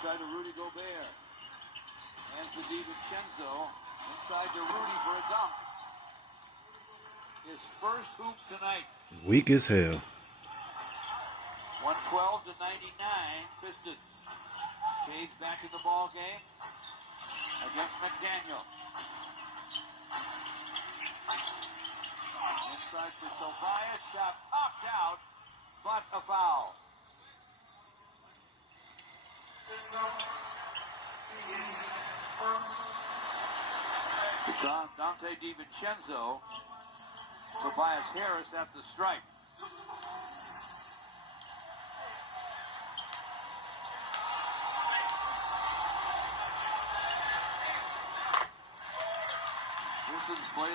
Outside to Rudy Gobert. And to DiVincenzo. Inside to Rudy for a dunk. His first hoop tonight. Weak as hell. 112-99 Pistons. Cade's back in the ball game against McDaniel. Inside for Tobias. Shot popped out, but a foul. It's on Dante DiVincenzo. Tobias Harris at the stripe. Pistons play